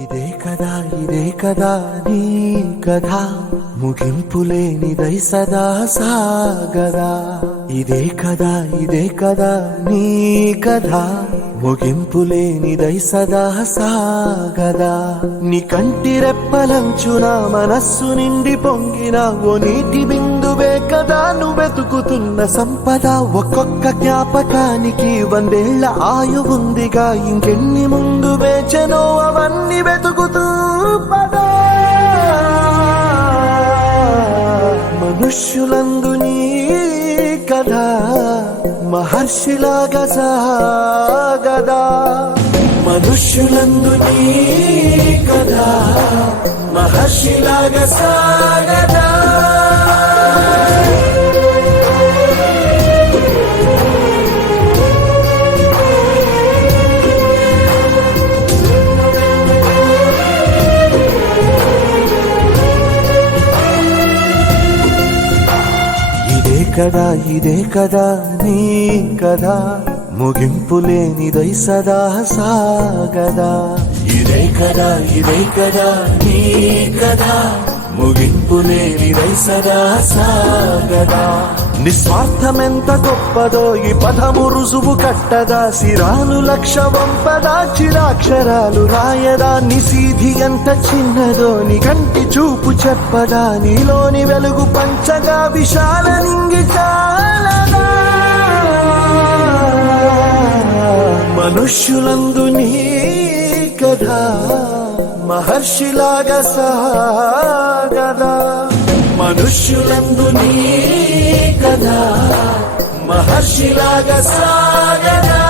ఇదే కదా నీ కథ ముగింపులేనిదై సదా సాగదా. ఇదే కదా నీ కథ ముగింపులేనిదై సదా సాగదా. నీ కంటి రెప్పలంచున మనస్సు నిండి పొంగిన ఓ నీటి బిందువే కదా నువ్వెతుకుతున్న సంపద. ఒక్కొక్క జ్ఞాపకానికి 100 ఏళ్ల ఆయువుందిగా, ఇంకెన్ని ముందు వేచెనో అవన్నీ వెతుకుతూ పదా. మనుష్యులందు నీ కథ మహర్షిలాగా సాగదా. మనుష్యులందు నీ కథ మహర్షిలాగా సాగదా. ఇదే కదా నీ కథ ముగింపులేనిదై సదా సాగదా. ఇదే కదా నీ కథ ముగింపులేనిదై సదా సాగదా. నిస్వార్థమెంత గొప్పదో ఈ పదము రుజువు కట్టదా. సిరాలు 1,00,000 వంపదా, చిరాక్షరాలు రాయదా. నిశీధి ఎంత చిన్నదో నీ కంటి చూపు చెప్పదా. నీలోని వెలుగు పంచగా విశాల నింగి చాలదా. మనుష్యులందు నీ కథ మహర్షిలాగా సాగదా. మనుష్యులందు నీ కథ మహర్షిలాగా సాగదా.